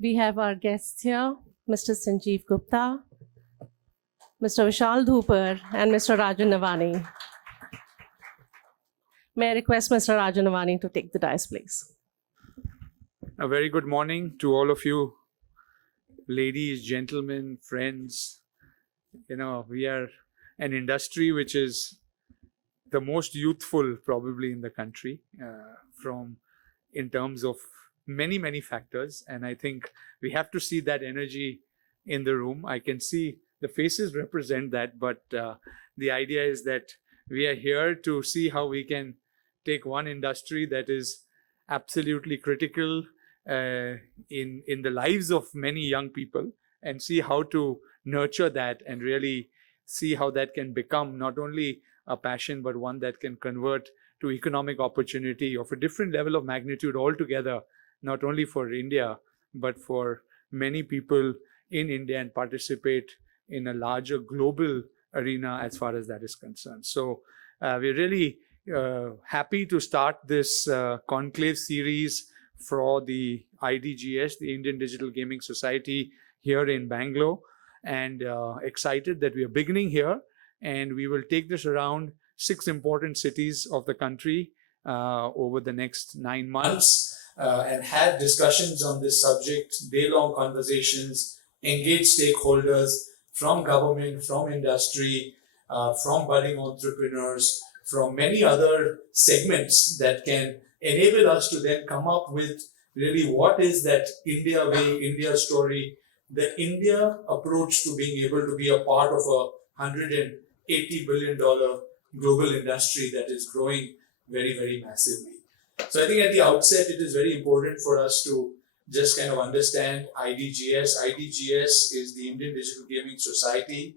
We have our guests here, Mr. Sanjeev Gupta, Mr. Vishal Dhupar, and Mr. Raju Navani. May I request Mr. Raju Navani to take the dais, please. A very good morning to all of you, ladies, gentlemen, friends. We are an industry which is the most youthful probably in the country in terms of many, many factors. And I think we have to see that energy in the room. I can see the faces represent that, but the idea is that we are here to see how we can take one industry that is absolutely critical in the lives of many young people and see how to nurture that and really see how that can become not only a passion, but one that can convert to economic opportunity of a different level of magnitude altogether, not only for India, but for many people in India and participate in a larger global arena as far as that is concerned. So we're really happy to start this Conclave series for the IDGS, the Indian Digital Gaming Society here in Bangalore, and excited that we are beginning here, and we will take this around 6 important cities of the country over the next 9 months and have discussions on this subject, day-long conversations, engage stakeholders from government, from industry, from budding entrepreneurs, from many other segments that can enable us to then come up with really what is that India way, India story, the India approach to being able to be a part of a $180 billion global industry that is growing very, very massively. So I think at the outset, it is very important for us to just kind of understand IDGS. IDGS is the Indian Digital Gaming Society,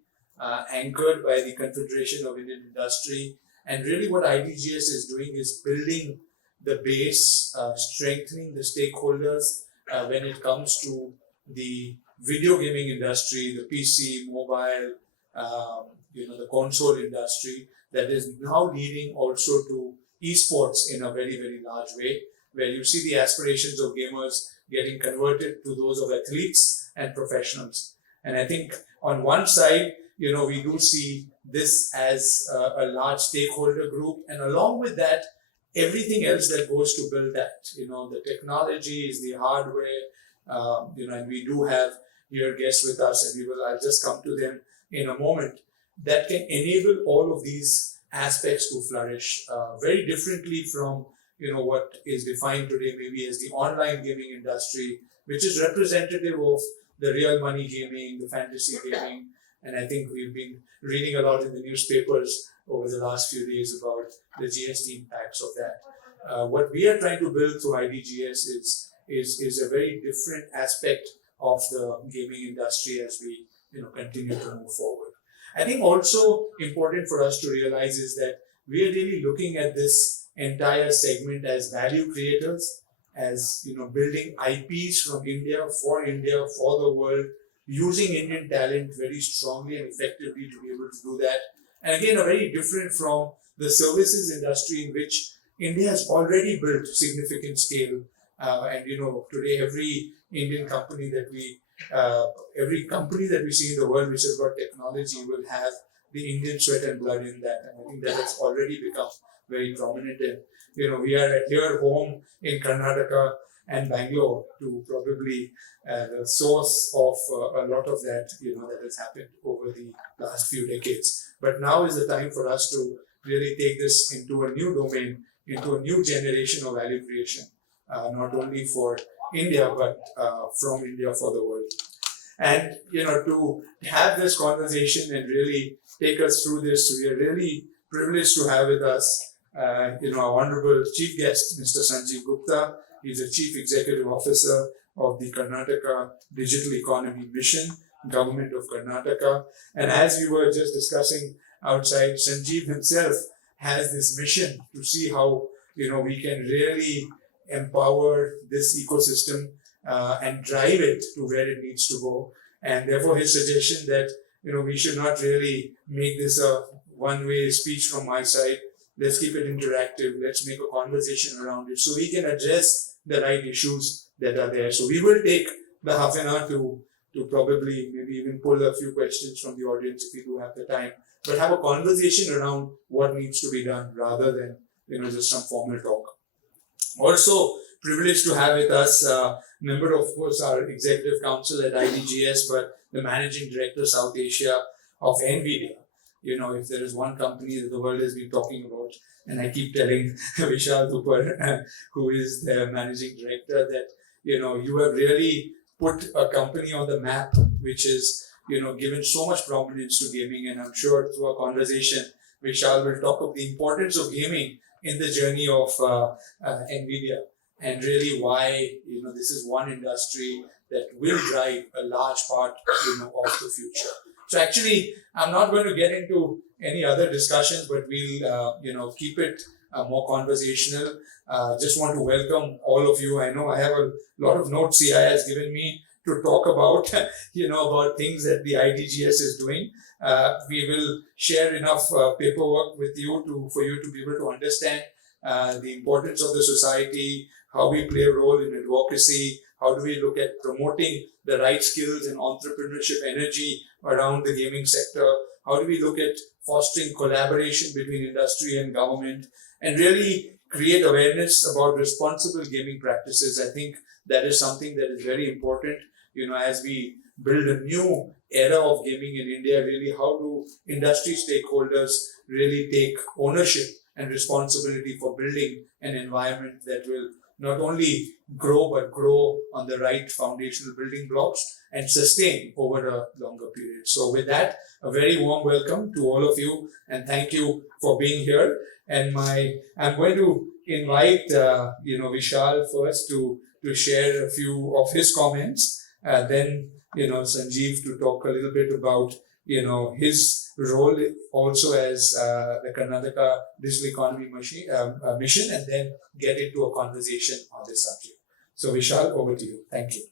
anchored by the Confederation of Indian Industry. And really what IDGS is doing is building the base, strengthening the stakeholders when it comes to the video gaming industry, the PC, mobile, the console industry that is now leading also to esports in a very, very large way, where you see the aspirations of gamers getting converted to those of athletes and professionals. And I think on one side, we do see this as a large stakeholder group, and along with that, everything else that goes to build that, the technologies, the hardware, and we do have here guests with us, and I'll just come to them in a moment, that can enable all of these aspects to flourish very differently from what is defined today maybe as the online gaming industry, which is representative of the real money gaming, the fantasy gaming. And I think we've been reading a lot in the newspapers over the last few days about the GST impacts of that. What we are trying to build through IDGS is a very different aspect of the gaming industry as we continue to move forward. I think also important for us to realize is that we are really looking at this entire segment as value creators, as building IPs from India, for the world, using Indian talent very strongly and effectively to be able to do that. And again, very different from the services industry in which India has already built significant scale. And today every Indian company that we see in the world which has got technology will have the Indian sweat and blood in that. And I think that has already become very prominent. And we are at your home in Karnataka and Bangalore to probably the source of a lot of that, that has happened over the last few decades. But now is the time for us to really take this into a new domain, into a new generation of value creation, not only for India, but from India for the world. And, to have this conversation and really take us through this, we are really privileged to have with us, our honorable chief guest, Mr. Sanjeev Gupta. He's the Chief Executive Officer of the Karnataka Digital Economy Mission, Government of Karnataka. And as we were just discussing outside, Sanjeev himself has this mission to see how, we can really empower this ecosystem and drive it to where it needs to go. And therefore his suggestion that, we should not really make this a one-way speech from my side. Let's keep it interactive. Let's make a conversation around it so we can address the right issues that are there. So we will take the half an hour to probably maybe even pull a few questions from the audience if we do have the time, but have a conversation around what needs to be done rather than just some formal talk. Also privileged to have with us member of course our executive council at IDGS, but the managing director South Asia of NVIDIA. If there is one company that the world has been talking about, and I keep telling Vishal Dupar, who is the managing director, that you have really put a company on the map which is given so much prominence to gaming, and I'm sure through our conversation Vishal will talk of the importance of gaming in the journey of NVIDIA, and really why this is one industry that will drive a large part of the future. So actually, I'm not going to get into any other discussions, but we'll keep it more conversational. Just want to welcome all of you. I know I have a lot of notes CI has given me to talk about, about things that the IDGS is doing. We will share enough paperwork with you for you to be able to understand the importance of the society, how we play a role in advocacy, how do we look at promoting the right skills and entrepreneurship energy around the gaming sector, how do we look at fostering collaboration between industry and government, and really create awareness about responsible gaming practices. I think that is something that is very important, as we build a new era of gaming in India. Really, how do industry stakeholders really take ownership and responsibility for building an environment that will not only grow, but grow on the right foundational building blocks and sustain over a longer period. So with that, a very warm welcome to all of you, and thank you for being here. And I'm going to invite Vishal first to share a few of his comments, then Sanjeev to talk a little bit about his role also as the Karnataka Digital Economy Mission, and then get into a conversation on this subject. So Vishal, over to you. Thank you.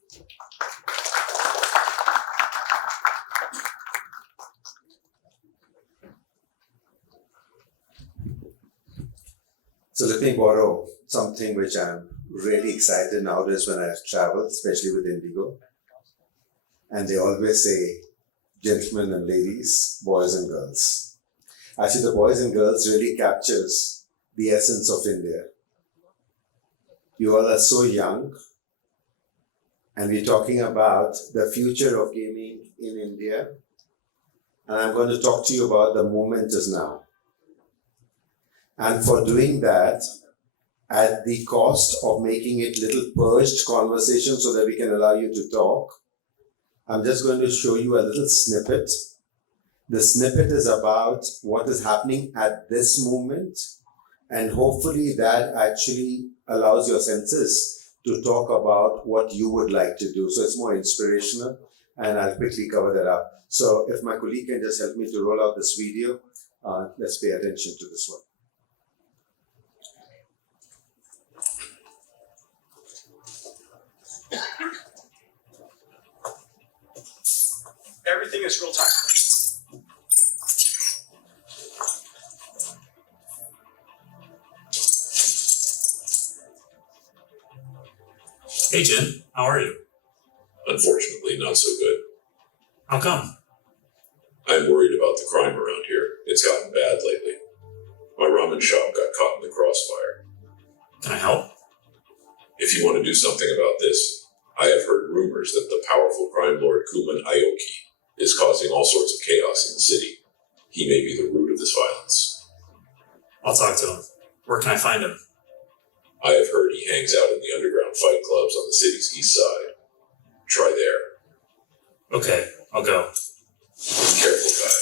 So let me borrow something which I'm really excited nowadays when I travel, especially with Indigo. And they always say, gentlemen and ladies, boys and girls. Actually, the boys and girls really captures the essence of India. You all are so young, and we're talking about the future of gaming in India. And I'm going to talk to you about the moment is now. And for doing that, at the cost of making it little purged conversation so that we can allow you to talk, I'm just going to show you a little snippet. The snippet is about what is happening at this moment, and hopefully that actually allows your senses to talk about what you would like to do. So it's more inspirational, and I'll quickly cover that up. So if my colleague can just help me to roll out this video, let's pay attention to this one. Everything is real time. Hey Jim, how are you? Unfortunately, not so good. How come? I'm worried about the crime around here. It's gotten bad lately. My ramen shop got caught in the crossfire. Can I help? If you want to do something about this, I have heard rumors that the powerful crime lord Kuman Aoki is causing all sorts of chaos in the city. He may be the root of this violence. I'll talk to him. Where can I find him? I have heard he hangs out in the underground fight clubs on the city's east side. Try there. Okay, I'll go. Careful, guy.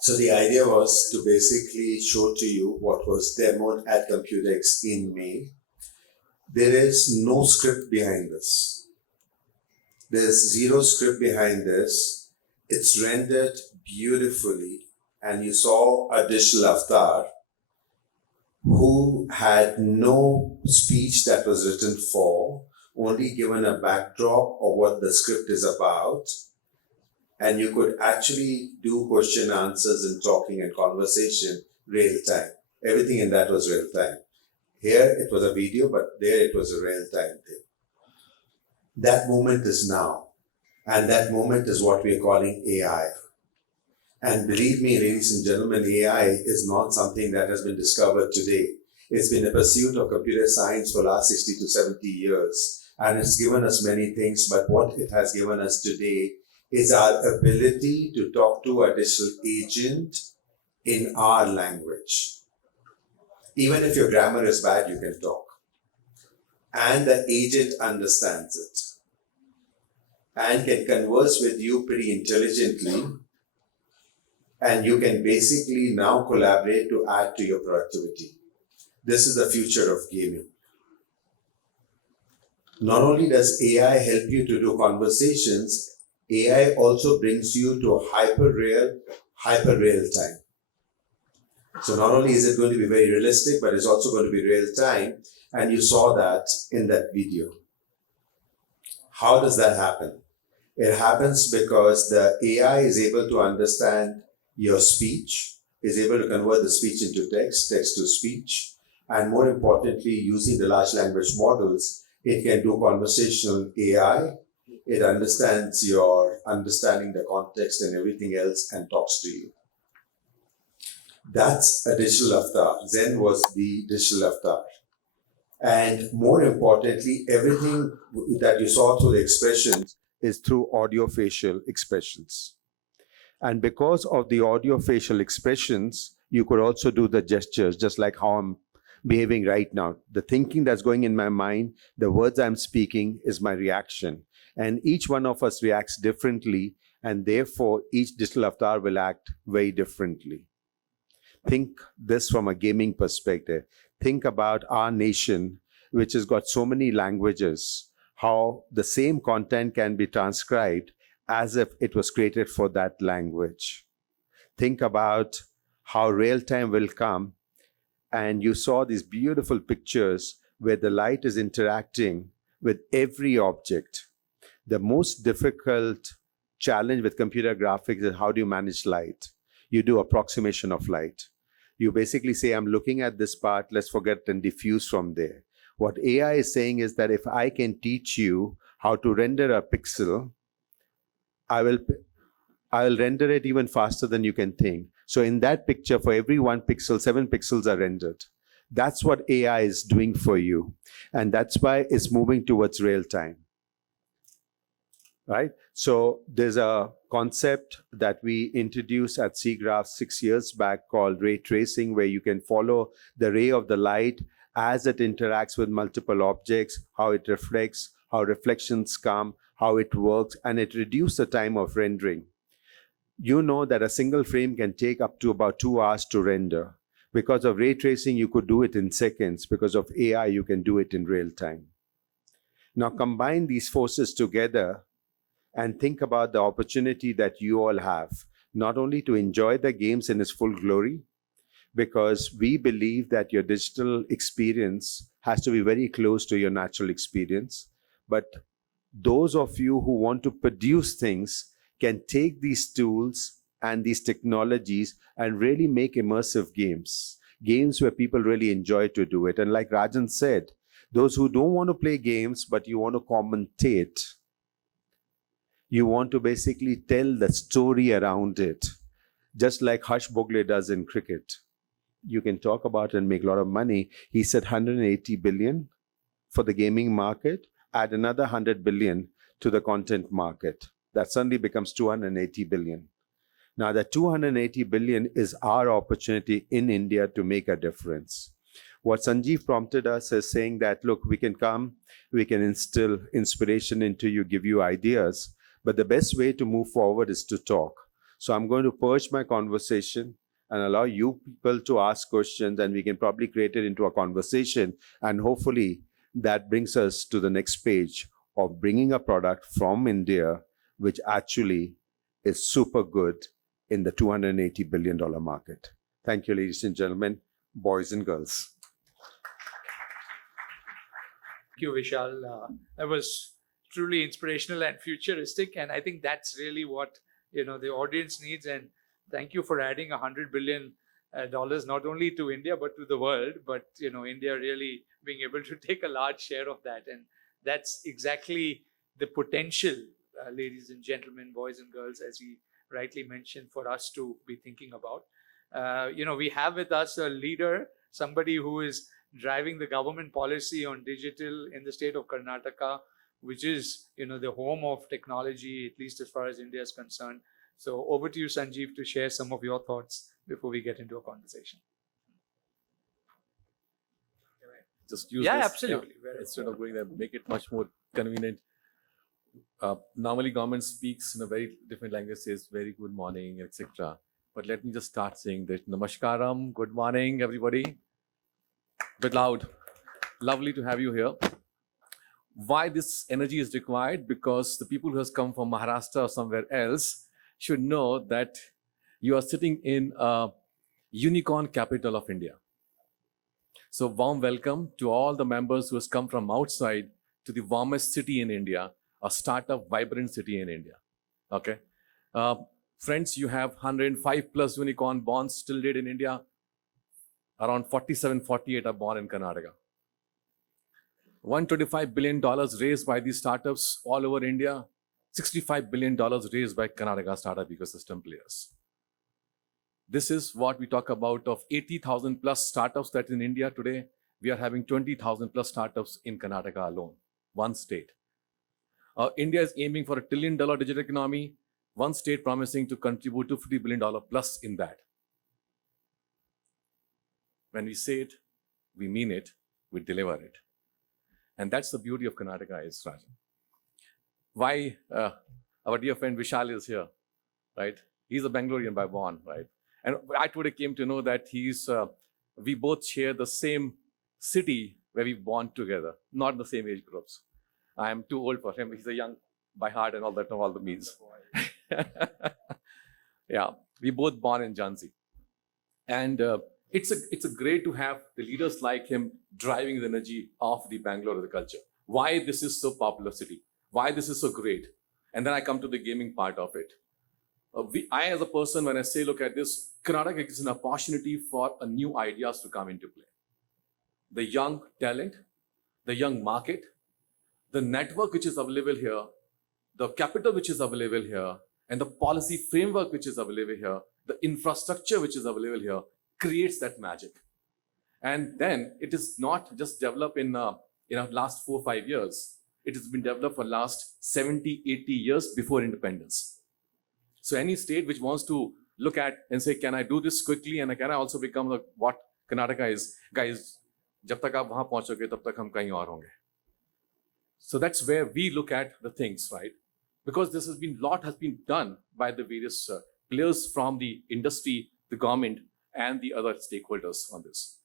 So the idea was to basically show to you what was demoed at Computex in May. There is no script behind this. There's zero script behind this. It's rendered beautifully, and you saw a digital avatar who had no speech that was written for, only given a backdrop of what the script is about. And you could actually do question answers and talking and conversation real time. Everything in that was real time. Here it was a video, but there it was a real-time thing. That moment is now. And that moment is what we are calling AI. And believe me, ladies and gentlemen, AI is not something that has been discovered today. It's been a pursuit of computer science for the last 60 to 70 years. And it's given us many things, but what it has given us today is our ability to talk to a digital agent in our language. Even if your grammar is bad, you can talk. And the agent understands it and can converse with you pretty intelligently. And you can basically now collaborate to add to your productivity. This is the future of gaming. Not only does AI help you to do conversations, AI also brings you to hyper real time. So not only is it going to be very realistic, but it's also going to be real time. And you saw that in that video. How does that happen? It happens because the AI is able to understand your speech, is able to convert the speech into text, text to speech, and more importantly, using the large language models, it can do conversational AI. It understands your understanding the context and everything else and talks to you. That's a digital avatar. Zen was the digital avatar. And more importantly, everything that you saw through the expressions is through audio facial expressions. And because of the audio facial expressions, you could also do the gestures, just like how I'm behaving right now. The thinking that's going in my mind, the words I'm speaking is my reaction. And each one of us reacts differently, and therefore each digital avatar will act very differently. Think this from a gaming perspective. Think about our nation, which has got so many languages, how the same content can be transcribed as if it was created for that language. Think about how real time will come. And you saw these beautiful pictures where the light is interacting with every object. The most difficult challenge with computer graphics is how do you manage light? You do approximation of light. You basically say, I'm looking at this part, let's forget and diffuse from there. What AI is saying is that if I can teach you how to render a pixel, I will render it even faster than you can think. So in that picture, for every 1 pixel, 7 pixels are rendered. That's what AI is doing for you. And that's why it's moving towards real time. Right? So there's a concept that we introduced at SIGGRAPH 6 years back called ray tracing, where you can follow the ray of the light as it interacts with multiple objects, how it reflects, how reflections come, how it works, and it reduces the time of rendering. You know that a single frame can take up to about 2 hours to render. Because of ray tracing, you could do it in seconds. Because of AI, you can do it in real time. Now combine these forces together and think about the opportunity that you all have, not only to enjoy the games in its full glory, because we believe that your digital experience has to be very close to your natural experience. But those of you who want to produce things can take these tools and these technologies and really make immersive games where people really enjoy to do it. And like Rajan said, those who don't want to play games, but you want to commentate, you want to basically tell the story around it, just like Harsh Bogle does in cricket. You can talk about it and make a lot of money. He said 180 billion for the gaming market, add another 100 billion to the content market. That suddenly becomes 280 billion. Now that 280 billion is our opportunity in India to make a difference. What Sanjeev prompted us is saying that, look, we can come, we can instill inspiration into you, give you ideas, but the best way to move forward is to talk. So I'm going to purge my conversation and allow you people to ask questions, and we can probably create it into a conversation. And hopefully that brings us to the next page of bringing a product from India, which actually is super good in the $280 billion market. Thank you, ladies and gentlemen, boys and girls. Thank you, Vishal. That was truly inspirational and futuristic, and I think that's really what the audience needs. And thank you for adding 100 billion dollars, not only to India, but to the world. But, India really being able to take a large share of that. And that's exactly the potential, ladies and gentlemen, boys and girls, as he rightly mentioned, for us to be thinking about. We have with us a leader, somebody who is driving the government policy on digital in the state of Karnataka, which is, the home of technology, at least as far as India is concerned. So over to you, Sanjeev, to share some of your thoughts before we get into a conversation. Just use Yeah, this, absolutely. instead of going there, make it much more convenient. Normally, government speaks in a very different language, says very good morning, etc. But let me just start saying that Namaskaram, good morning, everybody. Bit loud. Lovely to have you here. Why this energy is required? Because the people who has come from Maharashtra or somewhere else should know that you are sitting in a unicorn capital of India. So warm welcome to all the members who has come from outside to the warmest city in India, a startup vibrant city in India. Okay. Friends, you have 105 plus unicorn bonds till date in India. Around 47, 48 are born in Karnataka. $125 billion raised by these startups all over India. $65 billion raised by Karnataka startup ecosystem players. This is what we talk about of 80,000 plus startups that in India today. We are having 20,000 plus startups in Karnataka alone, one state. India is aiming for $1 trillion digital economy, one state promising to contribute to $50 billion plus in that. When we say it, we mean it, we deliver it. And that's the beauty of Karnataka is, Rajan. Why our dear friend Vishal is here, right? He's a Bengalurian by born, right? And I today came to know that we both share the same city where we born together, not the same age groups. I am too old for him. He's a young by heart and all that, all the means. Yeah, we both born in Jhansi. And it's a great to have the leaders like him driving the energy of the Bangalore of the culture. Why this is so popular city? Why this is so great? And then I come to the gaming part of it. I as a person, when I say look at this, Karnataka is an opportunity for a new ideas to come into play. The young talent, the young market, the network which is available here, the capital which is available here, and the policy framework which is available here, the infrastructure which is available here, creates that magic. And then it is not just developed in last 4 or 5 years. It has been developed for last 70, 80 years before independence. So any state which wants to look at and say, can I do this quickly and can I also become what Karnataka is? Guys, jab tak aap wahan pahunchoge, tab tak hum kahin aur honge. So that's where we look at the things, right? Because this has been, lot has been done by the various players from the industry, the government, and the other stakeholders on this.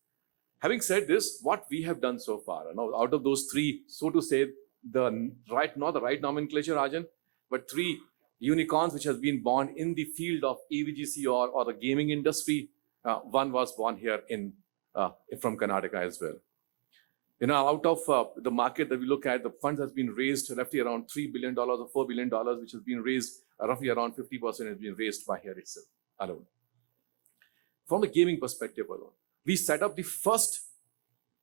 Having said this, what we have done so far, out of those three, so to say, not the right nomenclature, Rajan, but 3 unicorns which has been born in the field of IDGS or the gaming industry. One was born here from Karnataka as well. Out of the market that we look at, the funds has been raised roughly around $3 billion or $4 billion, which has been raised, roughly around 50% has been raised by here itself alone. From the gaming perspective alone, we set up the first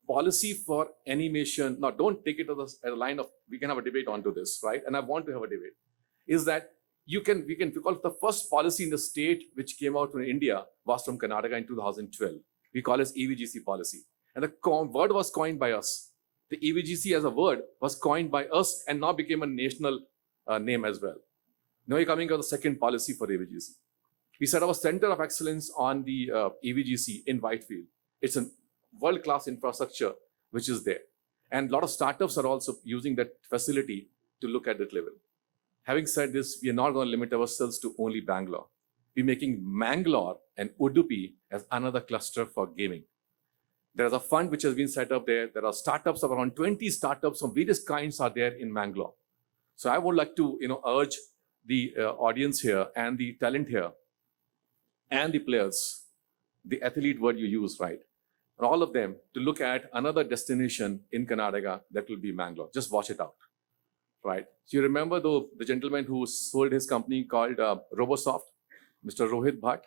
policy for animation. Now, don't take it as a line of, we can have a debate onto this, right? And I want to have a debate. Is that we can call it the first policy in the state which came out from India was from Karnataka in 2012. We call it IDGS policy. And the word was coined by us. The IDGS as a word was coined by us and now became a national name as well. Now we're coming to the second policy for IDGS. We set up a center of excellence on the IDGS in Whitefield. It's a world-class infrastructure which is there. And a lot of startups are also using that facility to look at that level. Having said this, we are not going to limit ourselves to only Bangalore. We're making Mangalore and Udupi as another cluster for gaming. There is a fund which has been set up there. There are startups of around 20 startups of various kinds are there in Mangalore. So I would like to urge the audience here and the talent here and the players, the athlete word you use, right? And all of them to look at another destination in Karnataka that will be Mangalore. Just watch it out, right? So you remember though the gentleman who sold his company called RoboSoft, Mr. Rohit Bhatt?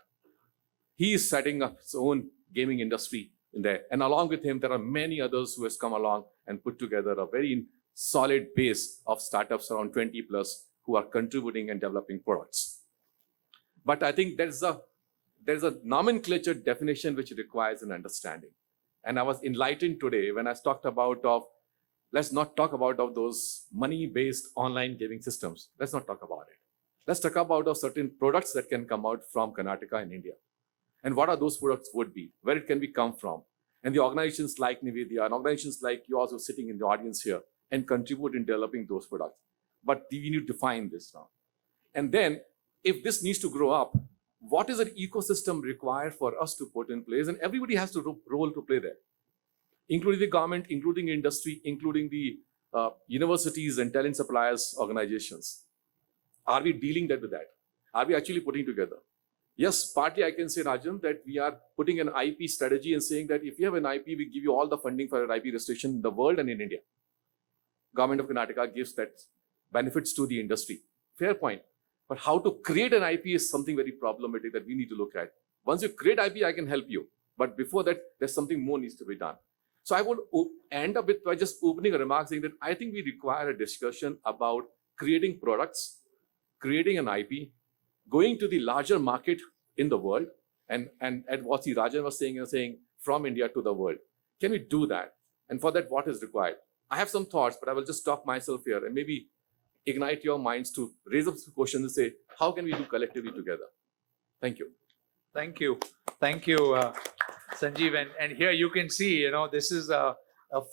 He is setting up his own gaming industry in there. And along with him, there are many others who has come along and put together a very solid base of startups, around 20 plus, who are contributing and developing products. But I think there's a nomenclature definition which requires an understanding. And I was enlightened today when I talked about let's not talk about those money-based online gaming systems. Let's not talk about it. Let's talk about certain products that can come out from Karnataka in India. And what are those products would be, where it can be come from. And the organizations like Nivedya and organizations like you also sitting in the audience here and contribute in developing those products. But we need to define this now. And then if this needs to grow up, what is an ecosystem required for us to put in place? And everybody has a role to play there, including the government, including industry, including the universities and talent suppliers organizations. Are we dealing with that? Are we actually putting together? Yes, partly I can say, Rajan, that we are putting an IP strategy and saying that if you have an IP, we give you all the funding for your IP restriction in the world and in India. Government of Karnataka gives that benefits to the industry. Fair point. But how to create an IP is something very problematic that we need to look at. Once you create IP, I can help you. But before that, there's something more needs to be done. So I would end up by just opening a remark saying that I think we require a discussion about creating products, creating an IP, going to the larger market in the world, and what Rajan was saying from India to the world. Can we do that? And for that, what is required? I have some thoughts, but I will just stop myself here and maybe ignite your minds to raise up some questions and say, how can we do collectively together? Thank you. Thank you. Thank you, Sanjeev. And here you can see, this is a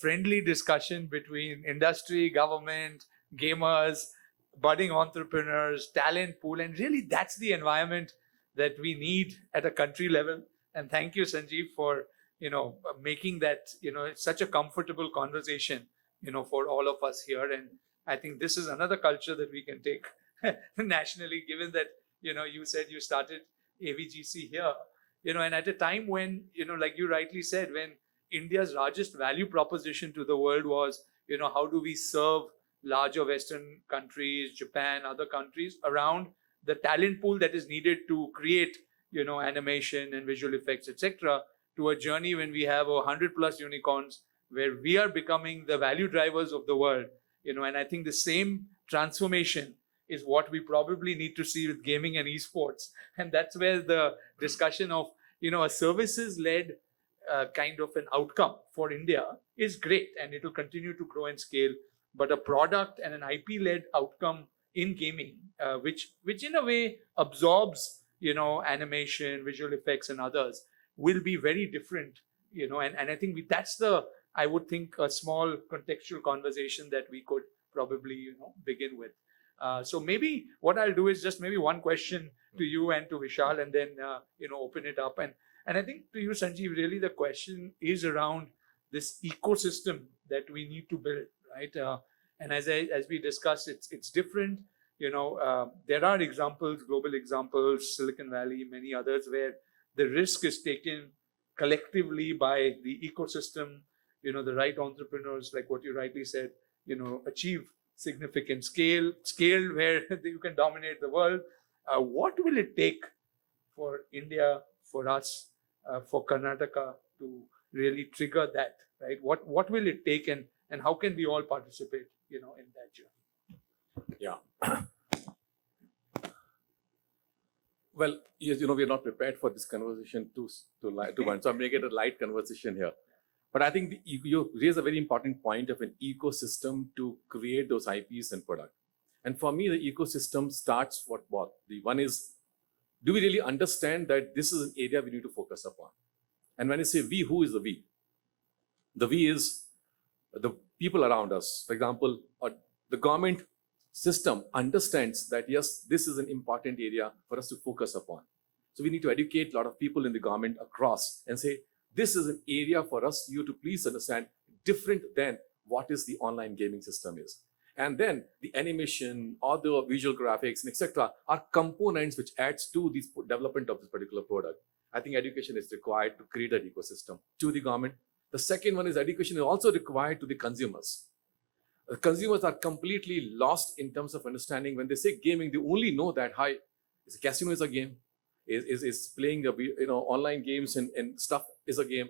friendly discussion between industry, government, gamers, budding entrepreneurs, talent pool. And really, that's the environment that we need at a country level. And thank you, Sanjeev, for, making that, such a comfortable conversation, for all of us here. And I think this is another culture that we can take nationally, given that, you said you started AVGC here, and at a time when, like you rightly said, when India's largest value proposition to the world was, how do we serve larger Western countries, Japan, other countries around the talent pool that is needed to create, animation and visual effects, etc., to a journey when we have 100 plus unicorns, where we are becoming the value drivers of the world, and I think the same transformation is what we probably need to see with gaming and esports. And that's where the discussion of, a services-led kind of an outcome for India is great, and it will continue to grow and scale. But a product and an IP-led outcome in gaming, which in a way absorbs, animation, visual effects, and others, will be very different, and I think that's I would think a small contextual conversation that we could probably, begin with. So maybe what I'll do is just maybe one question to you and to Vishal, and then, open it up. And I think to you, Sanjeev, really the question is around this ecosystem that we need to build, right? And as we discussed, it's different. There are examples, global examples, Silicon Valley, many others, where the risk is taken collectively by the ecosystem, the right entrepreneurs, like what you rightly said, achieve significant scale where you can dominate the world. What will it take for India, for us, for Karnataka to really trigger that, right? What will it take, and how can we all participate, in that journey? Yeah. Well, yes, we are not prepared for this conversation to one, so I'm making it a light conversation here. But I think you raise a very important point of an ecosystem to create those IPs and products. And for me, the ecosystem starts what? The one is, do we really understand that this is an area we need to focus upon? And when I say we, who is the we? The we is the people around us. For example, the government system understands that, yes, this is an important area for us to focus upon. So we need to educate a lot of people in the government across and say, this is an area for us, you to please understand, different than what is the online gaming system is. And then the animation, or the visual graphics, and etc. are components which adds to the development of this particular product. I think education is required to create an ecosystem to the government. The second one is education is also required to the consumers. The consumers are completely lost in terms of understanding. When they say gaming, they only know that, hi, casino is a game. is playing online games and stuff is a game,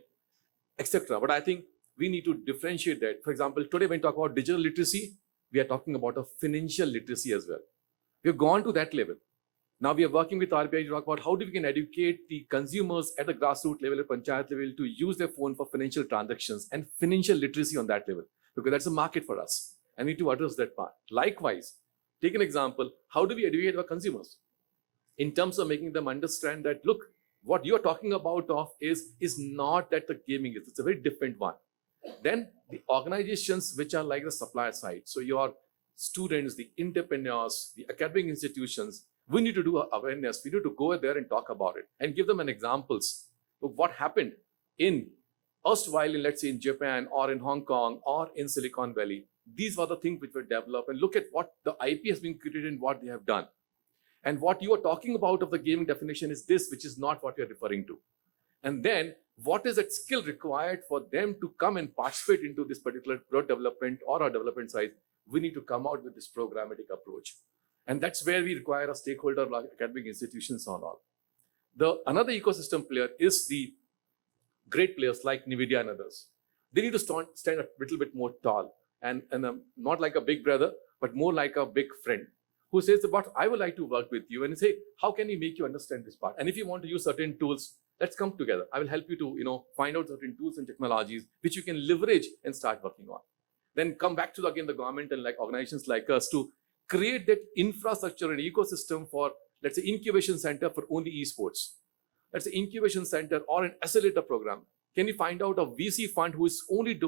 etc. But I think we need to differentiate that. For example, today when we talk about digital literacy, we are talking about a financial literacy as well. We've gone to that level. Now we are working with RBI to talk about how we can educate the consumers at the grassroots level, at panchayat level, to use their phone for financial transactions and financial literacy on that level, because that's a market for us. I need to address that part. Likewise, take an example, how do we educate our consumers in terms of making them understand that, look, what you're talking about is not that the gaming is, it's a very different one. Then the organizations which are like the supplier side, so your students, the entrepreneurs, the academic institutions, we need to do awareness. We need to go there and talk about it and give them an examples of what happened in erstwhile in, let's say, in Japan or in Hong Kong or in Silicon Valley. These were the things which were developed, and look at what the IP has been created and what they have done. And what you are talking about of the gaming definition is this, which is not what you're referring to. And then what is that skill required for them to come and participate into this particular product development or our development side? We need to come out with this programmatic approach. And that's where we require a stakeholder like academic institutions and all. Another ecosystem player is the great players like NVIDIA and others. They need to stand a little bit more tall and not like a big brother, but more like a big friend who says about, I would like to work with you, and say, how can we make you understand this part? And if you want to use certain tools, let's come together. I will help you to find out certain tools and technologies which you can leverage and start working on. Then come back to again the government and like organizations like us to create that infrastructure and ecosystem for, let's say, incubation center for only esports. Let's say incubation center or an accelerator program. Can we find out a VC fund who is only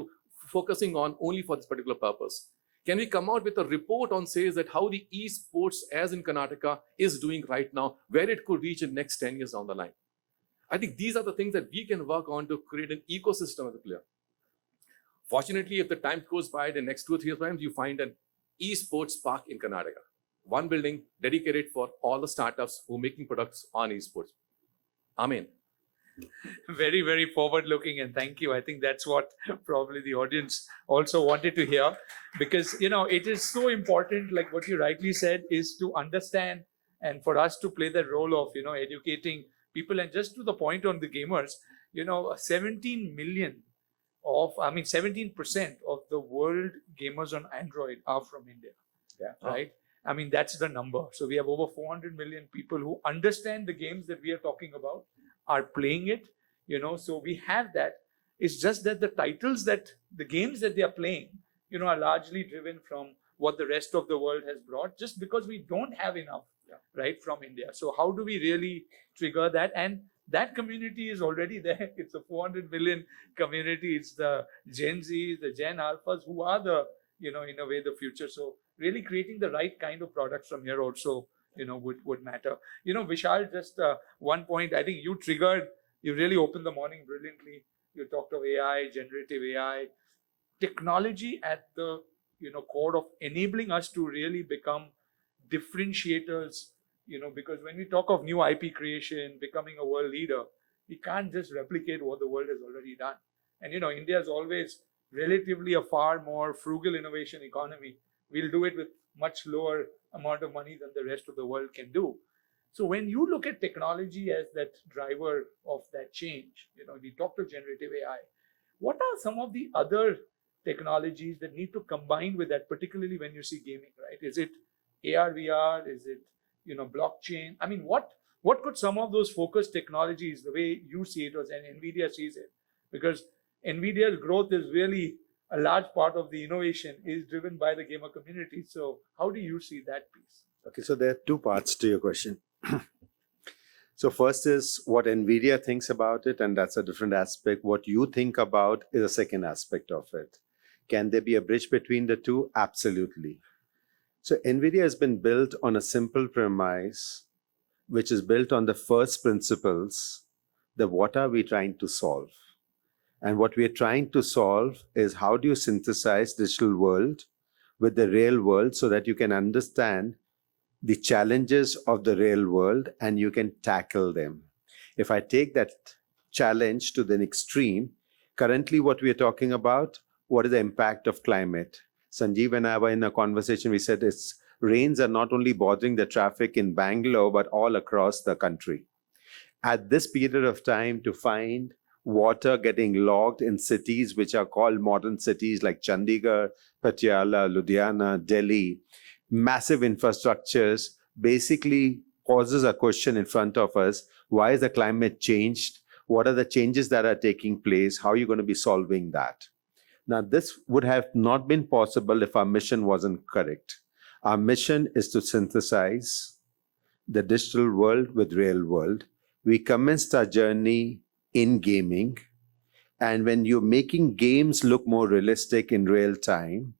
focusing on only for this particular purpose? Can we come out with a report on says that how the esports as in Karnataka is doing right now, where it could reach in next 10 years down the line? I think these are the things that we can work on to create an ecosystem as a player. Fortunately, if the time goes by, the next 2 or 3 years, you find an esports park in Karnataka. One building dedicated for all the startups who are making products on esports. Amen. Very, very forward looking, and thank you. I think that's what probably the audience also wanted to hear, because it is so important, like what you rightly said, is to understand and for us to play the role of educating people. And just to the point on the gamers, 17% of the world gamers on Android are from India. Yeah. Right? I mean, that's the number. So we have over 400 million people who understand the games that we are talking about, are playing it, so we have that. It's just that the titles the games that they are playing, are largely driven from what the rest of the world has brought, just because we don't have enough, right, from India. So how do we really trigger that? And that community is already there. It's a 400 million community. It's the Gen Zs, the Gen Alphas who are the, in a way, the future. So really creating the right kind of products from here also, would matter. Vishal, just one point, I think you really opened the morning brilliantly. You talked of AI, generative AI, technology at the, core of enabling us to really become differentiators, because when we talk of new IP creation, becoming a world leader, we can't just replicate what the world has already done. And, India is always relatively a far more frugal innovation economy. We'll do it with much lower amount of money than the rest of the world can do. So when you look at technology as that driver of that change, we talked of generative AI, what are some of the other technologies that need to combine with that, particularly when you see gaming, right? Is it AR, VR? Is it, blockchain? I mean, what could some of those focused technologies, the way you see it, and NVIDIA sees it? Because NVIDIA's growth is really a large part of the innovation is driven by the gamer community. So how do you see that piece? Okay, so there are 2 parts to your question. So first is what NVIDIA thinks about it, and that's a different aspect. What you think about is a second aspect of it. Can there be a bridge between the two? Absolutely. So NVIDIA has been built on a simple premise, which is built on the first principles, that what are we trying to solve? And what we are trying to solve is how do you synthesize digital world with the real world so that you can understand the challenges of the real world and you can tackle them. If I take that challenge to the extreme, currently what we are talking about, what is the impact of climate? Sanjeev and I were in a conversation, we said rains are not only bothering the traffic in Bangalore, but all across the country. at this period of time to find water getting logged in cities which are called modern cities like Chandigarh, Patiala, Ludhiana, Delhi, massive infrastructures, basically poses a question in front of us. Why is the climate changed? What are the changes that are taking place? How are you going to be solving that? Now, this would have not been possible if our mission wasn't correct. Our mission is to synthesize the digital world with real world. We commenced our journey in gaming. And when you're making games look more realistic in real time,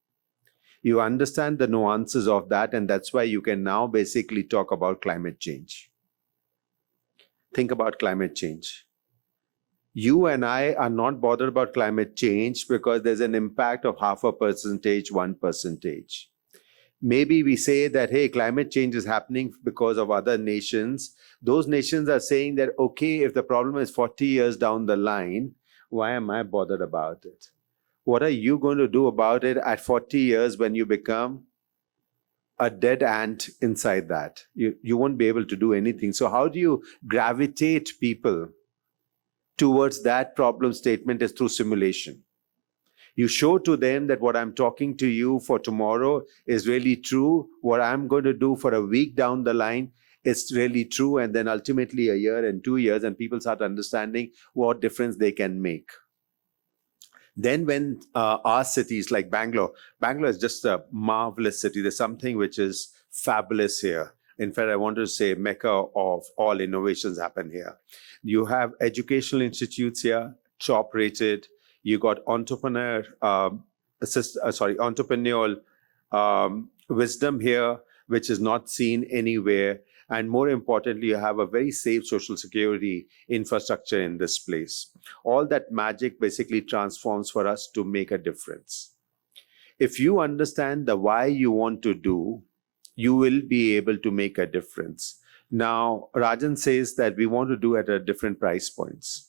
you understand the nuances of that. And that's why you can now basically talk about climate change. Think about climate change. You and I are not bothered about climate change because there's an impact of 0.5%, 1%. Maybe we say that, hey, climate change is happening because of other nations. Those nations are saying that, okay, if the problem is 40 years down the line, why am I bothered about it? What are you going to do about it at 40 years when you become a dead ant inside that? You won't be able to do anything. So how do you gravitate people towards that problem statement? Is through simulation. You show to them that what I'm talking to you for tomorrow is really true. What I'm going to do for a week down the line is really true. And then ultimately a year and 2 years, and people start understanding what difference they can make. Then when our cities like Bangalore is just a marvelous city. There's something which is fabulous here. In fact, I want to say Mecca of all innovations happen here. You have educational institutes here, top rated. You got entrepreneurial wisdom here, which is not seen anywhere. And more importantly, you have a very safe social security infrastructure in this place. All that magic basically transforms for us to make a difference. If you understand the why you want to do, you will be able to make a difference. Now, Rajan says that we want to do it at different price points.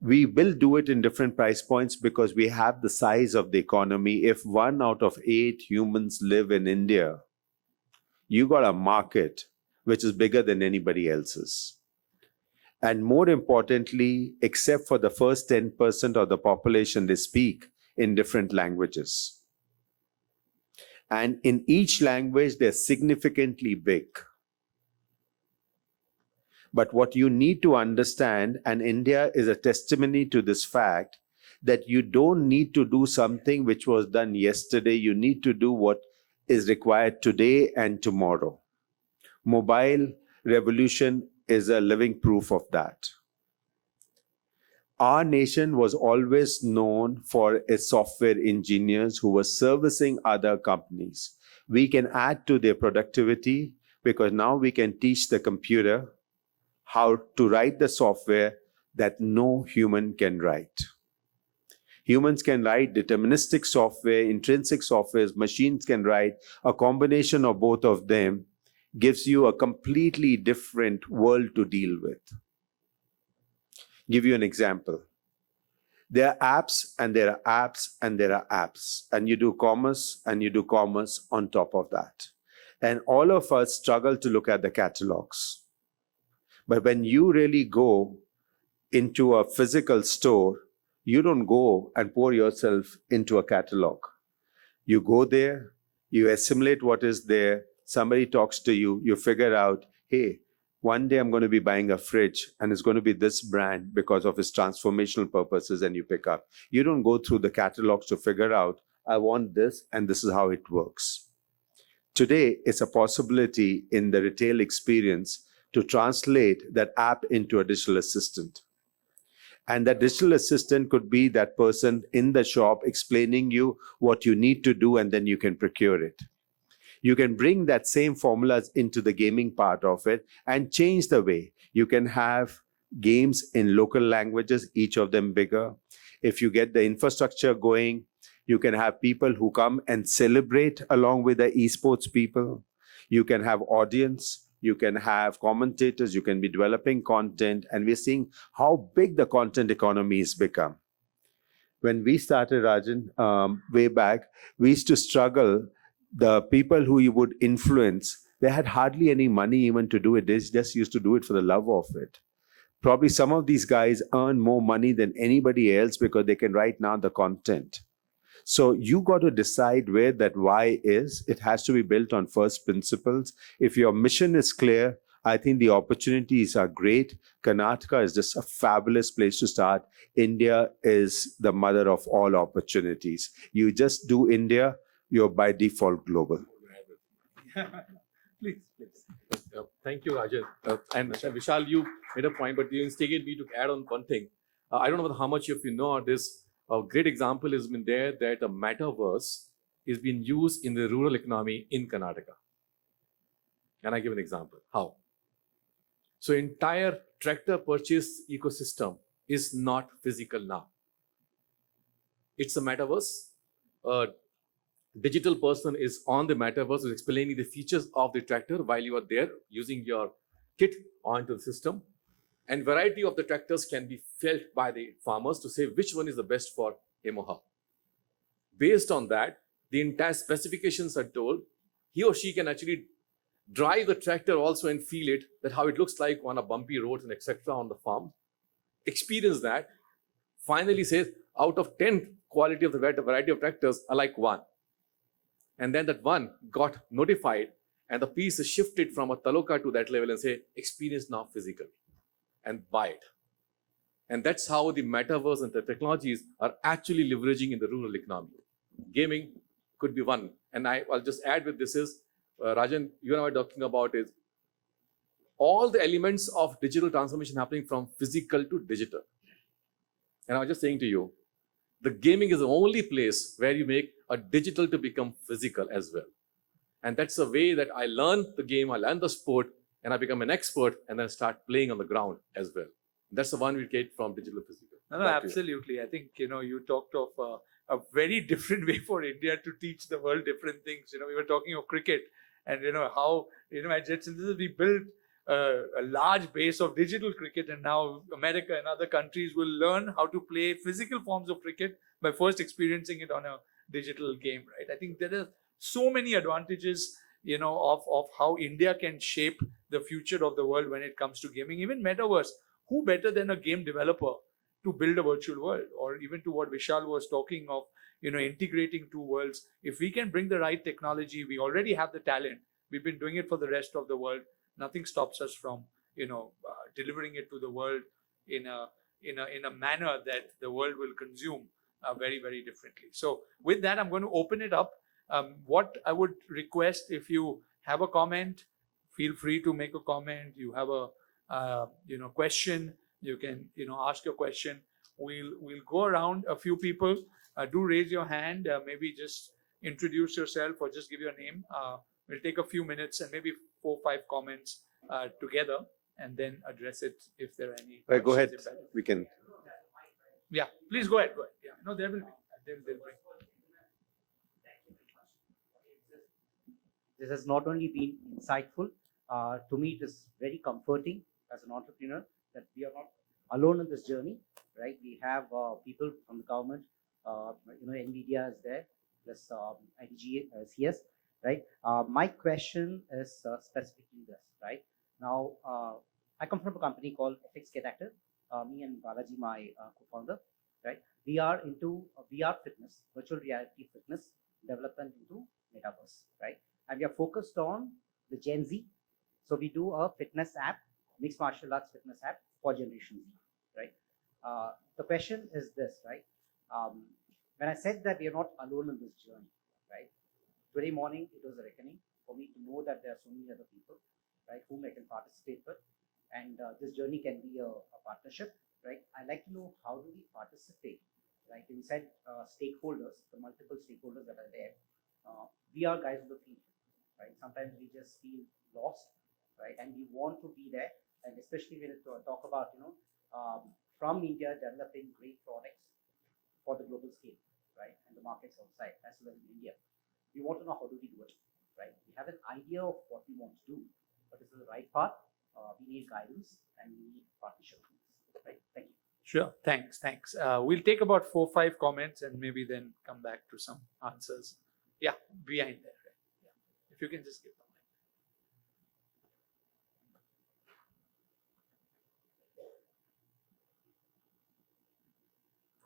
We will do it in different price points because we have the size of the economy. If 1 out of 8 humans live in India, you got a market which is bigger than anybody else's. And more importantly, except for the first 10% of the population, they speak in different languages. And in each language, they're significantly big. But what you need to understand, and India is a testimony to this fact, that you don't need to do something which was done yesterday. You need to do what is required today and tomorrow. Mobile revolution is a living proof of that. Our nation was always known for its software engineers who were servicing other companies. We can add to their productivity because now we can teach the computer how to write the software that no human can write. Humans can write deterministic software, intrinsic software, machines can write. A combination of both of them gives you a completely different world to deal with. Give you an example. There are apps and there are apps and there are apps. And you do commerce and you do commerce on top of that. And all of us struggle to look at the catalogs. But when you really go into a physical store, you don't go and pour yourself into a catalog. You go there, you assimilate what is there, somebody talks to you, you figure out, hey, one day I'm going to be buying a fridge and it's going to be this brand because of its transformational purposes, and you pick up. You don't go through the catalogs to figure out, I want this and this is how it works. Today, it's a possibility in the retail experience to translate that app into a digital assistant. And that digital assistant could be that person in the shop explaining you what you need to do, and then you can procure it. You can bring that same formulas into the gaming part of it and change the way. You can have games in local languages, each of them bigger. If you get the infrastructure going, you can have people who come and celebrate along with the esports people. You can have audience. You can have commentators, you can be developing content, and we're seeing how big the content economy has become. When we started, Rajan, way back, we used to struggle. The people who you would influence, they had hardly any money even to do it. They just used to do it for the love of it. Probably some of these guys earn more money than anybody else because they can write now the content. So you got to decide where that why is. It has to be built on first principles. If your mission is clear, I think the opportunities are great. Karnataka is just a fabulous place to start. India is the mother of all opportunities. You just do India, you're by default global. Please. Thank you, Rajan. And Vishal, you made a point, but you instigate me to add on one thing. I don't know how much of you know this. A great example has been there that a metaverse is being used in the rural economy in Karnataka. And I give an example. How? So entire tractor purchase ecosystem is not physical now. It's a metaverse. A digital person is on the metaverse, is explaining the features of the tractor while you are there using your kit onto the system. And variety of the tractors can be felt by the farmers to say which one is the best for him or her. Based on that, the entire specifications are told. He or she can actually drive the tractor also and feel it, that how it looks like on a bumpy road and etc. on the farm. Experience that. Finally says, out of 10 quality of the variety of tractors, I like one. And then that one got notified and the piece is shifted from a taluka to that level and say, experience now physical. And buy it. And that's how the metaverse and the technologies are actually leveraging in the rural economy. Gaming could be one. And I'll just add with this is, Rajan, you and I were talking about is all the elements of digital transformation happening from physical to digital. And I was just saying to you, the gaming is the only place where you make a digital to become physical as well. And that's the way that I learn the game, I learn the sport, and I become an expert and then start playing on the ground as well. That's the one we get from digital to physical. No, absolutely. I think, you talked of a very different way for India to teach the world different things. We were talking of cricket and, how, at Jet Synthesis, we built a large base of digital cricket, and now America and other countries will learn how to play physical forms of cricket by first experiencing it on a digital game, right? I think there are so many advantages of how India can shape the future of the world when it comes to gaming. Even metaverse, who better than a game developer to build a virtual world? Or even to what Vishal was talking of, integrating two worlds. If we can bring the right technology, we already have the talent. We've been doing it for the rest of the world. Nothing stops us from, delivering it to the world in a manner that the world will consume very, very differently. So with that, I'm going to open it up. What I would request, if you have a comment, feel free to make a comment. You have a question, you can ask your question. We'll go around a few people. Do raise your hand. Maybe just introduce yourself or just give your name. We'll take a few minutes and maybe 4 or 5 comments together, and then address it if there are any. Go ahead. We can. Yeah, please go ahead. Yeah, no, there will be. They'll bring. This has not only been insightful, to me it is very comforting as an entrepreneur that we are not alone in this journey, right? We have people from the government, NVIDIA is there, plus IDGS, right? My question is specifically this, right? Now, I come from a company called FX Get Active. Me and Balaji, my co-founder, right? We are into VR fitness, virtual reality fitness development into metaverse, right? And we are focused on the Gen Z. So we do a fitness app, mixed martial arts fitness app for Generation Z, right? The question is this, right? When I said that we are not alone in this journey, right? Today morning, it was a reckoning for me to know that there are so many other people, right, whom I can participate with. And this journey can be a partnership, right? I'd like to know, how do we participate, right? We said stakeholders, the multiple stakeholders that are there. We are guys with the field, right? Sometimes we just feel lost, right? And we want to be there. And especially when we talk about, from India developing great products for the global scale, right? And the markets outside, as well as in India. We want to know, how do we do it, right? We have an idea of what we want to do, but this is the right path. We need guidance and we need partnership, right? Thank you. Sure. Thanks. We'll take about 4 or 5 comments and maybe then come back to some answers. Yeah, behind there. Right? Yeah. If you can just give them.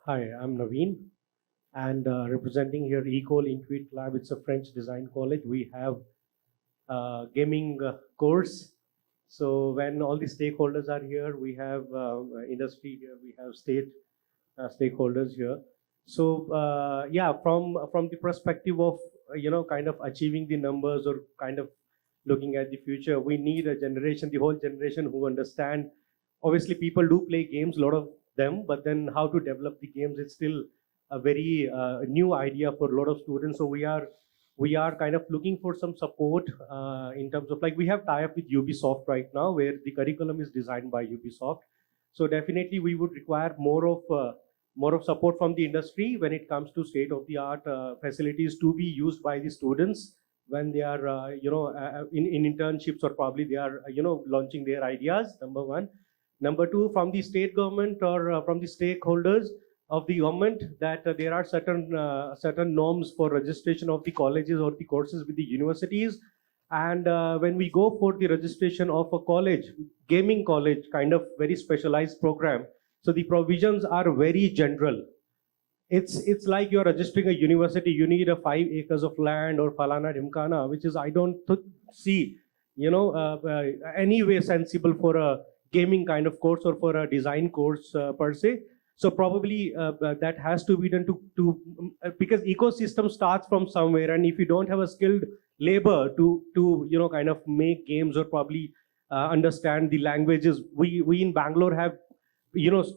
Hi, I'm Naveen, and representing here Ecole Conclave. It's a French design college. We have gaming course. So when all the stakeholders are here, we have industry here, we have state stakeholders here. So yeah, from the perspective of kind of achieving the numbers or kind of looking at the future, we need a generation, the whole generation who understand. Obviously, people do play games, a lot of them, but then how to develop the games, it's still a very new idea for a lot of students. So we are kind of looking for some support in terms of, like, we have tie-up with Ubisoft right now, where the curriculum is designed by Ubisoft. So definitely we would require more of support from the industry when it comes to state-of-the-art facilities to be used by the students when they are in internships, or probably they are launching their ideas. Number one. Number two, from the state government or from the stakeholders of the government, that there are certain norms for registration of the colleges or the courses with the universities. And when we go for the registration of a college, gaming college, kind of very specialized program, so the provisions are very general. It's like you're registering a university. You need a 5 acres of land or falana dhimkana, which is, I don't see any way sensible for a gaming kind of course or for a design course per se. So probably that has to be done to because ecosystem starts from somewhere, and if you don't have a skilled labor to kind of make games or probably understand the languages, we in Bangalore have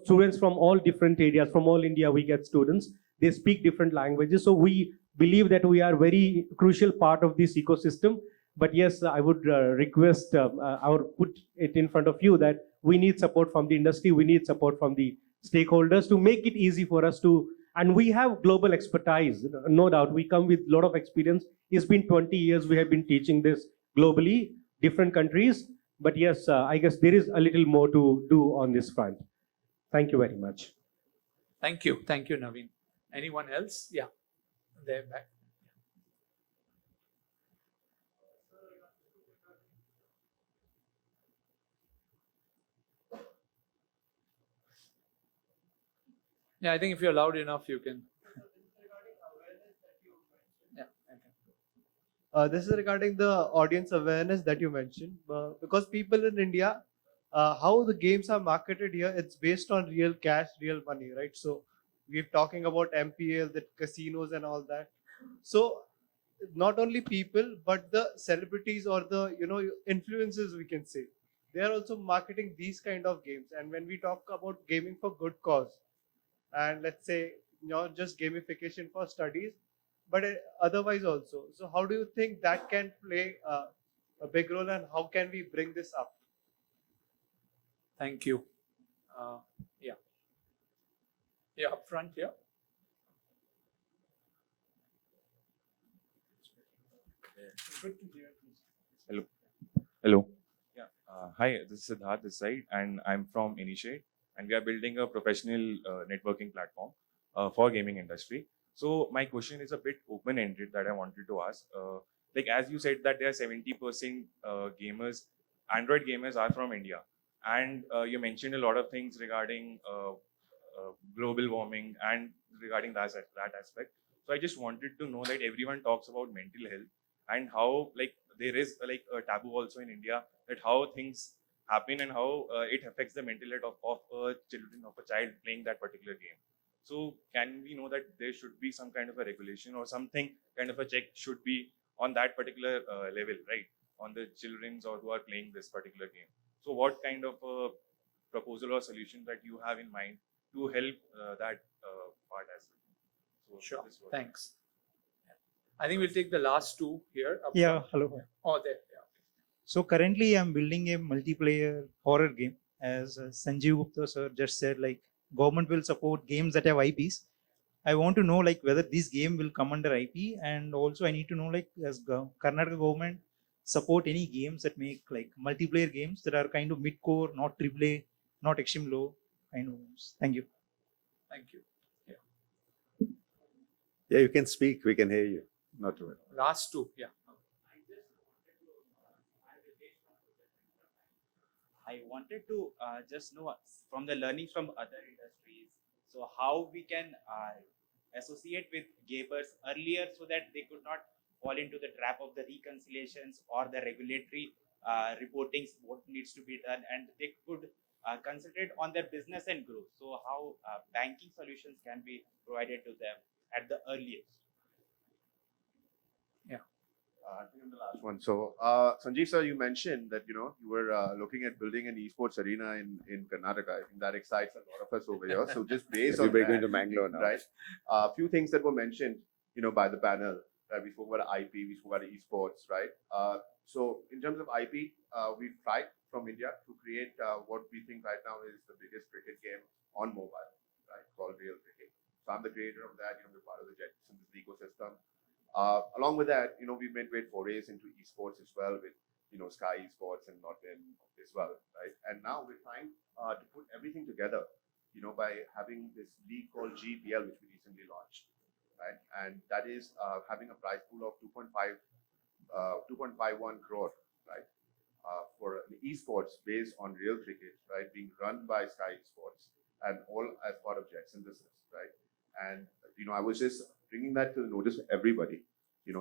students from all different areas, from all India. We get students, they speak different languages, so we believe that we are very crucial part of this ecosystem. But yes, I would request or put it in front of you that we need support from the industry, we need support from the stakeholders to make it easy for us to, and we have global expertise, no doubt. We come with a lot of experience. It's been 20 years we have been teaching this globally, different countries. But yes, I guess there is a little more to do on this front. Thank you very much. Thank you, Naveen. Anyone else? Yeah, there back. Yeah, I think if you're loud enough, you can. Yeah. Okay. This is regarding the audience awareness that you mentioned, because people in India, how the games are marketed here, it's based on real cash, real money, right? So we're talking about MPL, the casinos and all that. So not only people, but the celebrities or the influencers, we can say, they are also marketing these kind of games. And when we talk about gaming for good cause, and let's say just gamification for studies, but otherwise also, so how do you think that can play a big role, and how can we bring this up? Thank you. Yeah, up front here. Hello. Yeah. Hi, this is Siddharth this side, and I'm from Initiate, and we are building a professional networking platform for gaming industry. So my question is a bit open-ended that I wanted to ask. Like, as you said that there are 70% gamers, Android gamers are from India, and you mentioned a lot of things regarding global warming and regarding that aspect. So I just wanted to know that everyone talks about mental health and how, like, there is like a taboo also in India that how things happen and how it affects the mental health of a child playing that particular game. So can we know that there should be some kind of a regulation or something kind of a check should be on that particular level, right? On the children's or who are playing this particular game. So what kind of a proposal or solution that you have in mind to help that part as well? So Sure, thanks. I think we'll take the last two here. Up Yeah, front. hello. Oh, there. Yeah. So currently I'm building a multiplayer horror game. As Sanjeev Gupta sir just said, like, government will support games that have IPs. I want to know, like, whether this game will come under IP, and also I need to know, like, as Karnataka government support any games that make like multiplayer games that are kind of mid-core, not AAA, not extreme low kind of games. Thank you. Thank you. Yeah. Yeah, you can speak. We can hear you. Not too bad. Last two. Yeah. I wanted to just know from the learnings from other industries. So how we can associate with gamers earlier so that they could not fall into the trap of the reconciliations or the regulatory reportings, what needs to be done, and they could concentrate on their business and growth. So how banking solutions can be provided to them at the earliest. I think I'm the last one. So, Sanjeev sir, you mentioned that you were looking at building an esports arena in Karnataka. I think that excites a lot of us over here. So, just based on Everybody that, going to Bangalore now. right? A few things that were mentioned, by the panel. Right? We spoke about IP, we spoke about esports, right? So, in terms of IP, we've tried from India to create what we think right now is the biggest cricket game on mobile, right? Called Real Cricket. So, I'm the creator of that. We're part of the Synthesis ecosystem. Along with that, we've made great forays into esports as well with, Sky Esports and Norton as well, right? And now we're trying to put everything together, by having this league called GPL, which we recently launched, right? And that is having a prize pool of 2.51 crore, right? For an esports based on real cricket, right? Being run by Sky Esports and all as part of Jet Synthesis, right? And, I was just bringing that to the notice of everybody,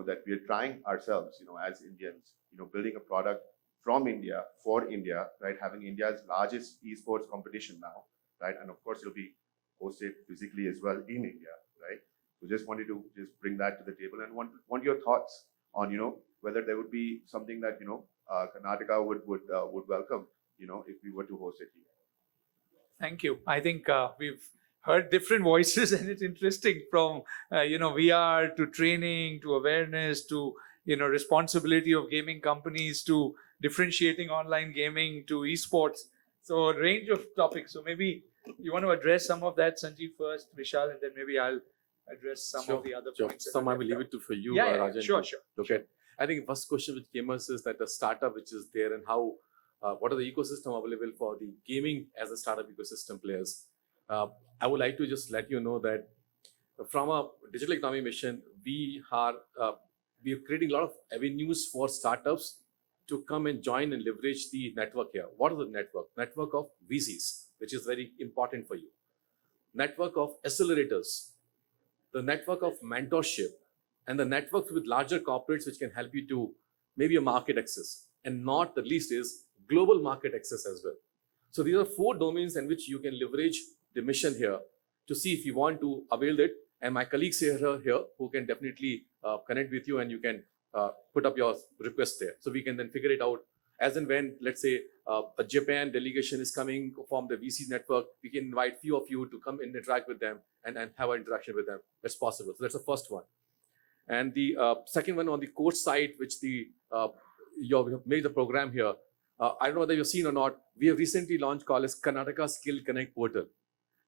that we are trying ourselves, as Indians, building a product from India, for India, right? Having India's largest esports competition now, right? And of course, it'll be hosted physically as well in India, right? So just wanted to just bring that to the table and want your thoughts on, whether there would be something that, Karnataka would welcome, if we were to host it here. Thank you. I think we've heard different voices, and it's interesting from VR to training to awareness to responsibility of gaming companies to differentiating online gaming to esports. So a range of topics. So maybe you want to address some of that, Sanjeev, first, Vishal, and then maybe I'll address some of the other points. that Some I left will leave out. it to for you, Yeah, Rajan. sure, to sure. Look at. I think first question which came us is that the startup which is there and how, what are the ecosystem available for the gaming as a startup ecosystem players. I would like to just let you know that from a digital economy mission, we are creating a lot of avenues for startups to come and join and leverage the network here. What is the network? Network of VCs, which is very important for you. Network of accelerators, the network of mentorship, and the networks with larger corporates which can help you to maybe a market access. And not the least is global market access as well. So these are 4 domains in which you can leverage the mission here to see if you want to avail it. And my colleagues here who can definitely connect with you, and you can put up your request there. So we can then figure it out as and when, let's say, a Japan delegation is coming from the VC network, we can invite few of you to come and interact with them and have an interaction with them. That's possible. So that's the first one. And the second one on the coach side, which you have made the program here. I don't know whether you've seen or not. We have recently launched called as Karnataka Skill Connect Portal.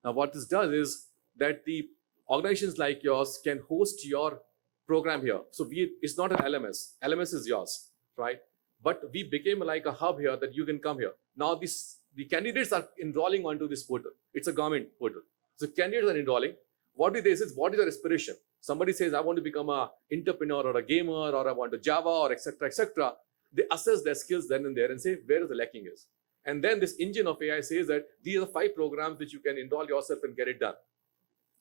Now, what this does is that the organizations like yours can host your program here. So it's not an LMS. LMS is yours, right? But we became like a hub here that you can come here. Now, the candidates are enrolling onto this portal. It's a government portal. So candidates are enrolling. What do they say? What is their aspiration? Somebody says, I want to become an entrepreneur or a gamer, or I want to Java, or etc., etc. They assess their skills then and there and say, where the lacking is. And then this engine of AI says that these are 5 programs which you can enroll yourself and get it done.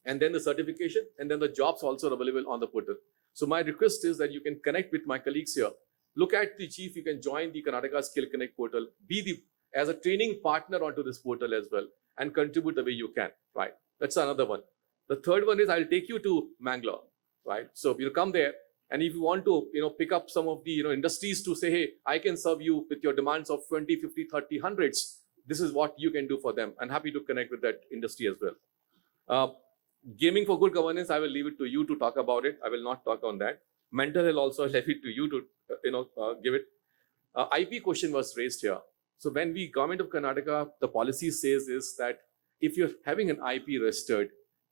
And then the certification, and then the jobs also are available on the portal. So my request is that you can connect with my colleagues here. Look at the chief, you can join the Karnataka Skill Connect portal, as a training partner onto this portal as well, and contribute the way you can, right? That's another one. The third one is I'll take you to Mangalore, right? So you'll come there, and if you want to, pick up some of the, industries to say, hey, I can serve you with your demands of 20, 50, 30, hundreds. This is what you can do for them. I'm happy to connect with that industry as well. Gaming for good governance, I will leave it to you to talk about it. I will not talk on that. Mental health also, I'll leave it to you to, give it. IP question was raised here. So when government of Karnataka, the policy says is that if you're having an IP registered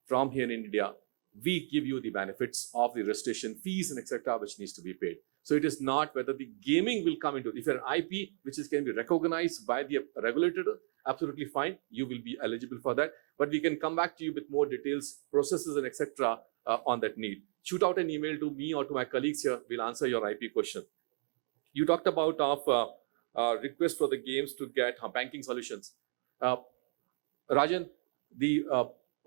from here in India, we give you the benefits of the registration fees and etc., which needs to be paid. So it is not whether the gaming will come into it. If you're an IP, which can be recognized by the regulator, absolutely fine. You will be eligible for that. But we can come back to you with more details, processes and etc. On that need. Shoot out an email to me or to my colleagues here. We'll answer your IP question. You talked about request for the games to get banking solutions. Rajan, the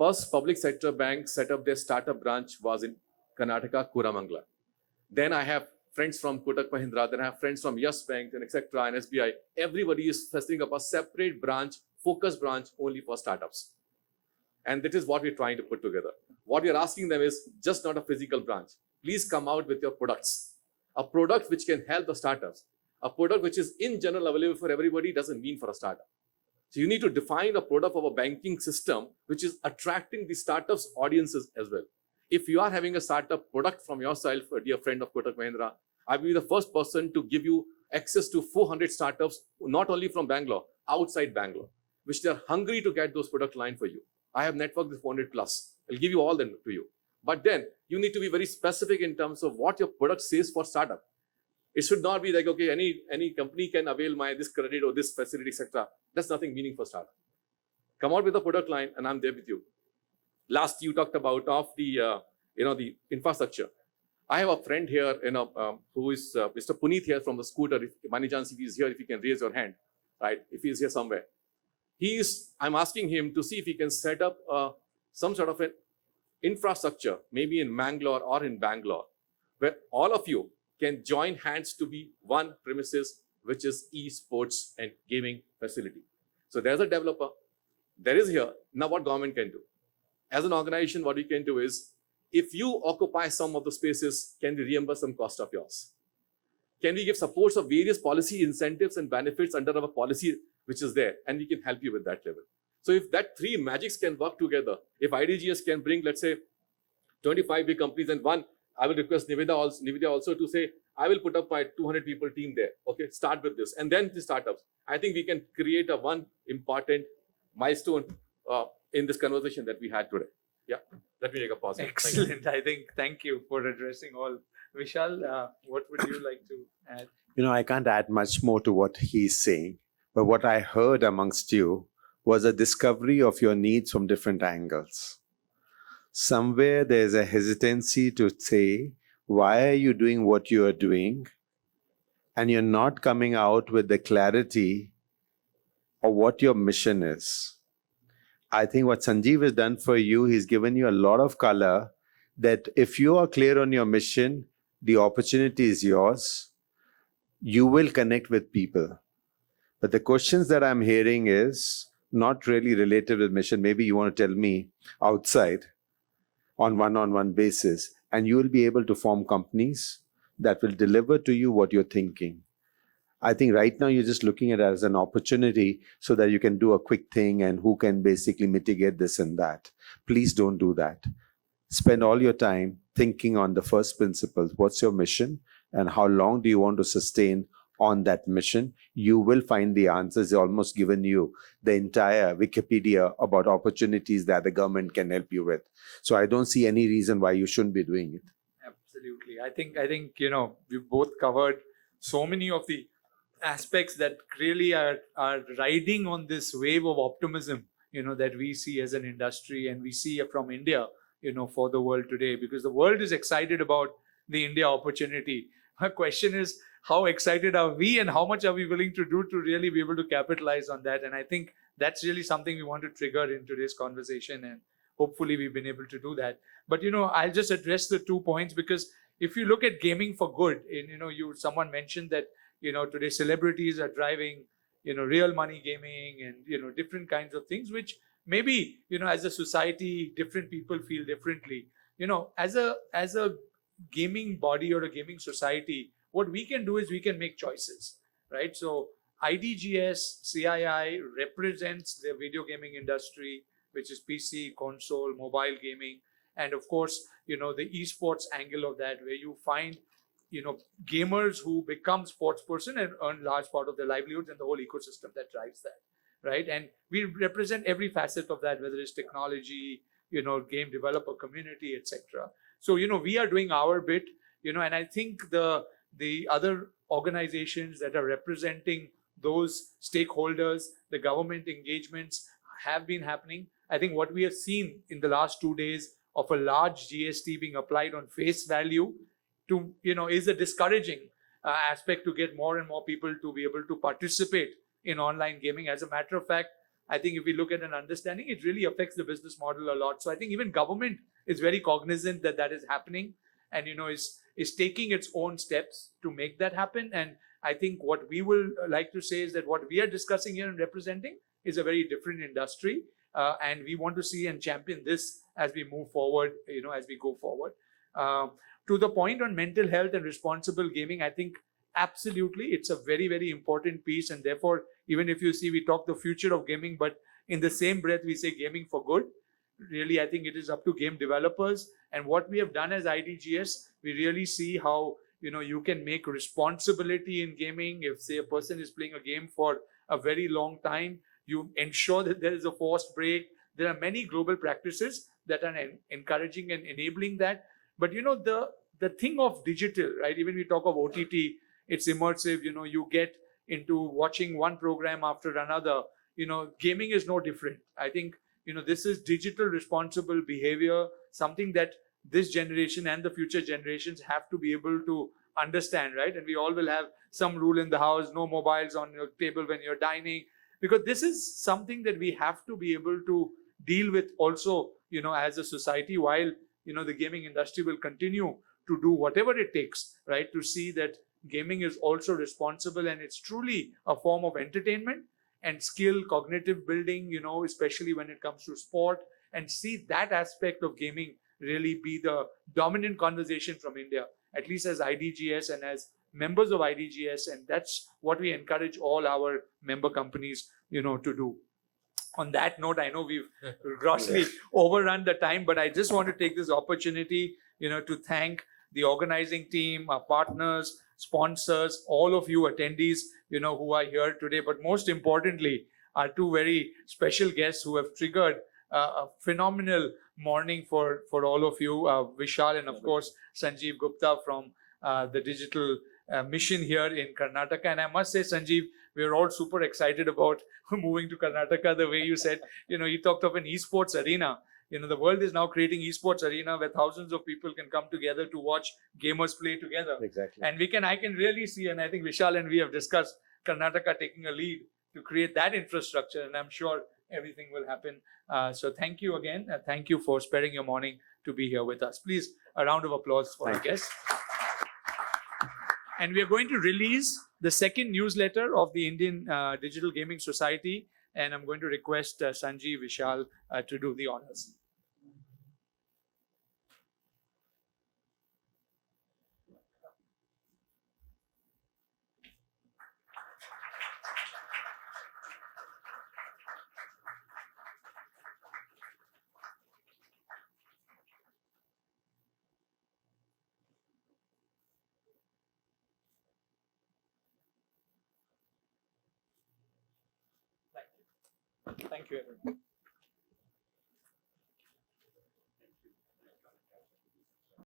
first public sector bank set up their startup branch was in Karnataka, Kuramangala. Then I have friends from Kotak Mahindra, then I have friends from Yes Bank, and etc. and SBI. Everybody is setting up a separate branch, focus branch only for startups. And that is what we're trying to put together. What we're asking them is just not a physical branch. Please come out with your products. A product which can help the startups. A product which is in general available for everybody doesn't mean for a startup. So you need to define a product of a banking system which is attracting the startups audiences as well. If you are having a startup product from yourself, a dear friend of Kotak Mahindra, I will be the first person to give you access to 400 startups, not only from Bangalore, outside Bangalore, which they are hungry to get those product line for you. I have networked with 400 plus. I'll give you all them to you. But then you need to be very specific in terms of what your product says for startup. It should not be like, okay, any company can avail my this credit or this facility, etc. That's nothing meaning for startup. Come out with a product line and I'm there with you. Last you talked about of the the infrastructure. I have a friend here, who is Mr. Puneet here from the scooter. If Mani Chance, if he's here, if he can raise your hand, right? If he's here somewhere. I'm asking him to see if he can set up some sort of an infrastructure, maybe in Mangalore or in Bangalore, where all of you can join hands to be one premises, which is esports and gaming facility. So there's a developer, there is here. Now what government can do? As an organization, what we can do is, if you occupy some of the spaces, can we reimburse some cost of yours? Can we give supports of various policy incentives and benefits under our policy which is there, and we can help you with that level. So if that three magics can work together, if IDGS can bring, let's say, 25 big companies and one, I will request Nivedha also to say, I will put up my 200 people team there. Okay, start with this. And then the startups. I think we can create a one important milestone in this conversation that we had today. Yeah, let me take a pause. Excellent. I think, thank you for addressing all. Vishal, what would you like to add? I can't add much more to what he's saying, but what I heard amongst you was a discovery of your needs from different angles. Somewhere there's a hesitancy to say, why are you doing what you are doing? And you're not coming out with the clarity of what your mission is. I think what Sanjeev has done for you, he's given you a lot of color that if you are clear on your mission, the opportunity is yours. You will connect with people. But the questions that I'm hearing is not really related with mission. Maybe you want to tell me outside on one-on-one basis, and you will be able to form companies that will deliver to you what you're thinking. I think right now you're just looking at it as an opportunity so that you can do a quick thing and who can basically mitigate this and that. Please don't do that. Spend all your time thinking on the first principles. What's your mission and how long do you want to sustain on that mission? You will find the answers. Almost given you the entire Wikipedia about opportunities that the government can help you with. So I don't see any reason why you shouldn't be doing it. Absolutely. I think we've both covered so many of the aspects that really are riding on this wave of optimism, that we see as an industry and we see from India, for the world today, because the world is excited about the India opportunity. My question is, how excited are we and how much are we willing to do to really be able to capitalize on that? And I think that's really something we want to trigger in today's conversation, and hopefully we've been able to do that. But, I'll just address the 2 points, because if you look at gaming for good, and, someone mentioned that, today celebrities are driving, real money gaming and, different kinds of things, which maybe, as a society, different people feel differently. As a gaming body or a gaming society, what we can do is we can make choices, right? So IDGS, CII represents the video gaming industry, which is PC, console, mobile gaming. And of course, the esports angle of that, where you find, gamers who become sports person and earn large part of their livelihoods and the whole ecosystem that drives that, right? And we represent every facet of that, whether it's technology, game developer community, etc. So, we are doing our bit, and I think the other organizations that are representing those stakeholders, the government engagements have been happening. I think what we have seen in the last 2 days of a large GST being applied on face value to, is a discouraging aspect to get more and more people to be able to participate in online gaming. As a matter of fact, I think if we look at an understanding, it really affects the business model a lot. So I think even government is very cognizant that that is happening, and is taking its own steps to make that happen. And I think what we will like to say is that what we are discussing here and representing is a very different industry, and we want to see and champion this as we move forward, as we go forward. To the point on mental health and responsible gaming, I think absolutely it's a very, very important piece. And therefore, even if you see, we talk the future of gaming, but in the same breath, we say gaming for good. Really, I think it is up to game developers. And what we have done as IDGS, we really see how, you can make responsibility in gaming. If, say, a person is playing a game for a very long time, you ensure that there is a forced break. There are many global practices that are encouraging and enabling that. But, the thing of digital, right? Even we talk of OTT, it's immersive. You get into watching one program after another. Gaming is no different. I think, this is digital responsible behavior, something that this generation and the future generations have to be able to understand, right? And we all will have some rule in the house, no mobiles on your table when you're dining, because this is something that we have to be able to deal with also, as a society, while, the gaming industry will continue to do whatever it takes, right, to see that gaming is also responsible and it's truly a form of entertainment and skill, cognitive building, especially when it comes to sport, and see that aspect of gaming really be the dominant conversation from India, at least as IDGS and as members of IDGS. And that's what we encourage all our member companies, to do. On that note, I know we've grossly overrun the time, but I just want to take this opportunity, to thank the organizing team, our partners, sponsors, all of you attendees, who are here today. But most importantly, our two very special guests who have triggered a phenomenal morning for all of you, Vishal and of course Sanjeev Gupta from the digital mission here in Karnataka. And I must say, Sanjeev, we're all super excited about moving to Karnataka. The way you said, you talked of an esports arena. The world is now creating esports arena where thousands of people can come together to watch gamers play together. Exactly. And I can really see, and I think Vishal and we have discussed Karnataka taking a lead to create that infrastructure, and I'm sure everything will happen. So thank you again. Thank you for sparing your morning to be here with us. Please, a round of applause for our guests. And we are going to release the second newsletter of the Indian Digital Gaming Society, and I'm going to request Sanjeev, Vishal to do the honors. Thank you, everyone.